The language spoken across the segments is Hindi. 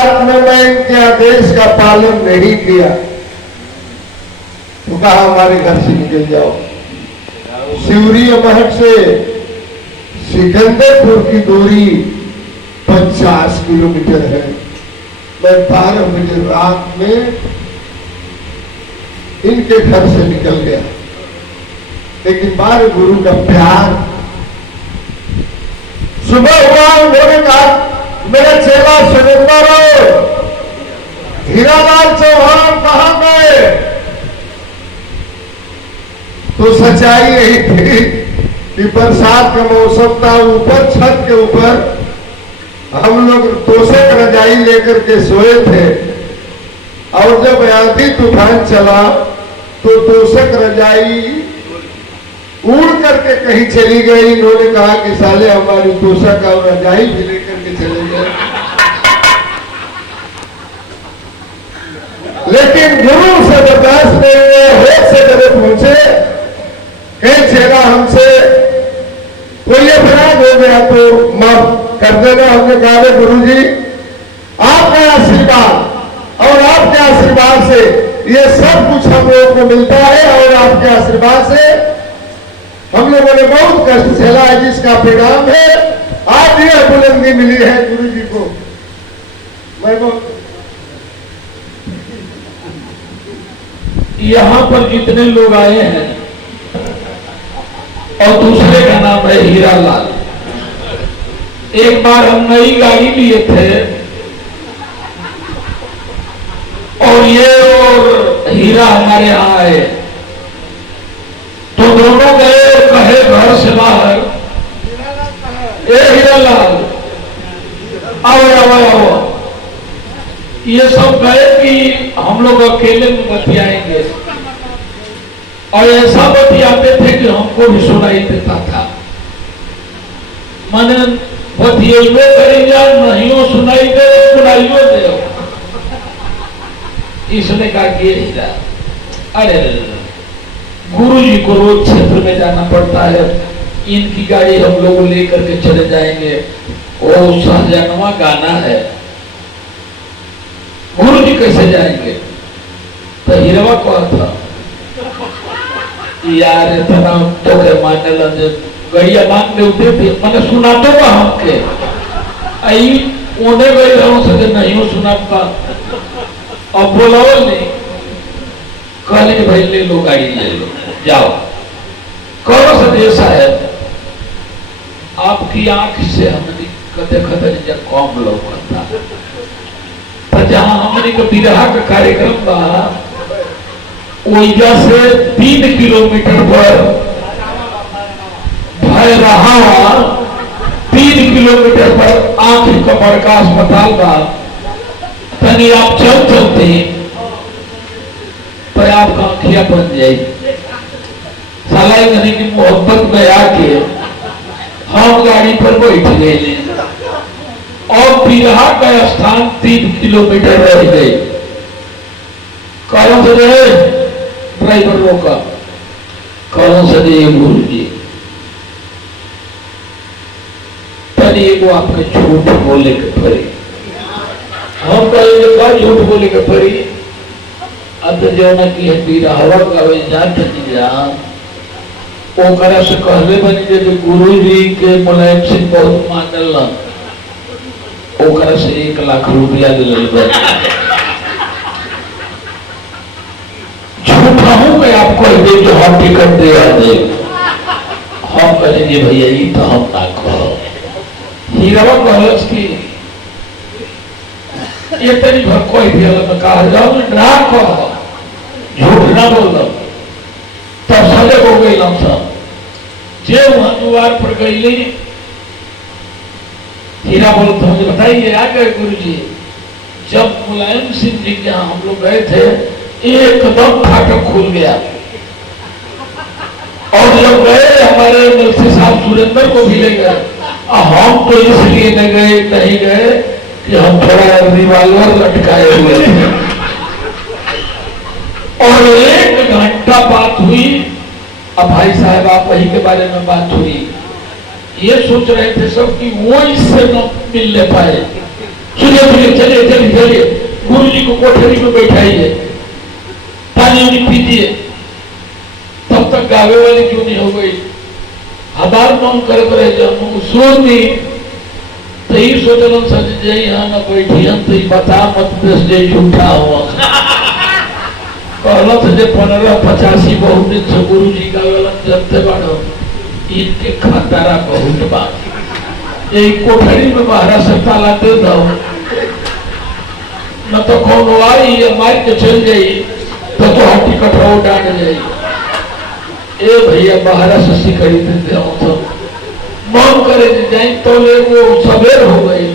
रात में मैं इनके आदेश का पालन नहीं किया तो कहा हमारे घर से निकल जाओ। सिवरी महट से सिकंदरपुर की दूरी 50 किलोमीटर है। मैं 12 बजे रात में इनके घर से निकल गया, लेकिन बार गुरु का प्यार। सुबह हुआ, उन्होंने कहा मेरा चेला सुरेंद्र हीरालाल चौहान कहां गए? तो सच्चाई यही थी कि बरसात का मौसम था। ऊपर छत के ऊपर हम लोग तोशक रजाई लेकर के सोए थे, और जब आंधी तूफान चला तो तोशक रजाई उड़ करके कहीं चली गई। इन्होंने कहा कि साले हमारी तोशक और रजाई भी लेकर के चले गए। लेकिन गुरु से बर्दाश्त नहीं हुए, होश से कदे पहुंचे, कहीं चेला हमसे कोई अपराध हो गया तो माफ कर देना। हमने कहा गुरु जी आपका आशीर्वाद और आपके आशीर्वाद से ये सब कुछ हम लोगों को मिलता है, और आपके आशीर्वाद से हम लोगों ने बहुत कष्ट झेला है, जिसका परिणाम है आज ये बुलंदी मिली है गुरु जी को। मैं यहाँ पर जितने लोग आए हैं और दूसरे का नाम है हीरालाल। एक बार हम नई गाड़ी लिए थे और ये और हीरा हमारे यहाँ आए, तो दोनों गए और कहे घर से बाहर, ए हीरालाल आओ आओ आओ। ये सब गए कि हम लोग अकेले में बतियाएंगे, और ऐसा बतियाते थे कि हमको भी सुनाई देता था। मैंने बतिएबे करेंगे, नहीं सुनाई दे सुनाइयो दे। इसने कहा कि अरे गुरु जी को रोज क्षेत्र में जाना पड़ता है, इनकी गाड़ी हम लोग लेकर के चले जाएंगे। वो सहजनवा गाना है, गुरु जी कैसे जाएंगे? तो हीरवा कहा था यार इतना तो के माने लगे गड़िया मांग दे उठे थे, मैंने सुना तो का हमके आई उन्हें गई रहो सके नहीं हो सुना का। अब बोलाओ नहीं, कहले कि भाई ले लो गाड़ी ले लो जाओ। कौन सा देश है आपकी आंख से हमने कदे खदे जब कौम लौकता, तो जहां हमने का बिरहा का कार्यक्रम बा ओइजा से 3 किलोमीटर पर भय रहा, 3 किलोमीटर पर आंख का बड़का अस्पताल बा। तनी आप चल चलते तो आपका आंखिया बन जाए। साला यानी कि मोहब्बत में आके हम गाड़ी पर बैठ गए और बिरहा का स्थान 3 किलोमीटर रह गए। कौन से रहे ड्राइवर रोका, कौन से रहे गुरु जी तनी एगो आपके झूठ बोले के पड़ी। हम कहेंगे का झूठ बोले के पड़ी? अब जो ना कि बिरहवा का जात जा ओकरा से कहले बनी जे गुरु जी के मुलायम सिंह बहुत मानल, ओकरा से 1 लाख रुपया ले ले। झूठा हूं मैं आपको दे जो हम टिकट दे दे। हम कहेंगे भैया ये तो हम ना कहो। हीरावा कहलस की ये तरी भर कोई भी अलग कहा जाओ ना कहो, झूठ ना बोल दो। तब सजग हो गई हम सब जे वहां द्वार पर गई। हीरा बोलो तो मुझे बताइए आ गए गुरु जी। जब मुलायम सिंह जी के यहाँ हम लोग गए थे एकदम फाटक खुल गया, और जब गए हमारे मंत्री साहब सुरेंद्र को भी ले गए। हम तो इसलिए नहीं गए कि हम थोड़ा रिवाल्वर लटकाए हुए थे, और 1 घंटा बात हुई। अब भाई साहब आप वही के बारे में बात हुई, ये सोच रहे थे सब कि वो इससे न मिलने पाए। सुनिए सुनिए, चलिए चलिए चलिए, गुरु जी को कोठरी में बैठाइए, पानी उनी पीजिए। तब तक गावे वाली क्यों नहीं हो गई? हमार मन कर सुर दी तो ही सोचलन सज जाई यहाँ न बैठियन तो बता मत दस जे झूठा हुआ कहल जे 1585 बहुत दिन से गुरु जी गावेलन जनते बाड़ो इनके खतरा बहुत बा। यही कोठरी में महाराज से ताला दे दो न तो कौन आई या मार के चल गई तो हड्डी कटराव डांट जाई। ए भैया महाराज से सिकड़ी देते हो तो मन करे जाए तो ले वो सवेर हो गई।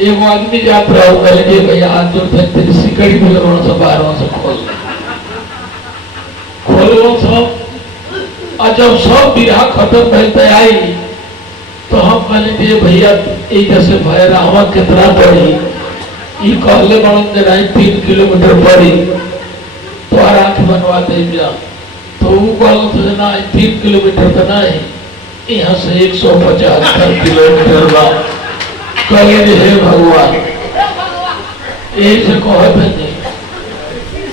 एक आदमी जात रहा हो गए भैया हाथ जोड़ तेरी सिकड़ी में लगवाना से बाहर से खोल सब। और जब सब बिरहा खत्म भैलते आई तो हम कहले भैया एक जैसे भैया हवा कितना पड़ी ये कहले बड़न के नहीं 3 किलोमीटर पड़ी तो आराख बनवा दे जा। तो वो कहल तो ना 3 किलोमीटर तो नहीं यहाँ से 175 किलोमीटर बा। कहले हे भगवान यही से कहते नहीं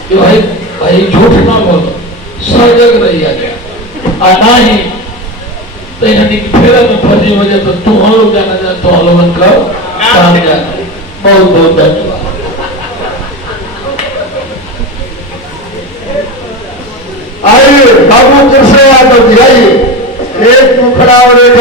कि भाई भाई झूठ ना बोलो सजग रही आना ही तो यानी कि फेरा में फंसी वजह तो तू हम लोग जाना जाए तो हम लोगन का काम जाना। बहुत बहुत धन्यवाद। आइए बाबू कृष्ण यादव जी आइए, एक मुखड़ा और एक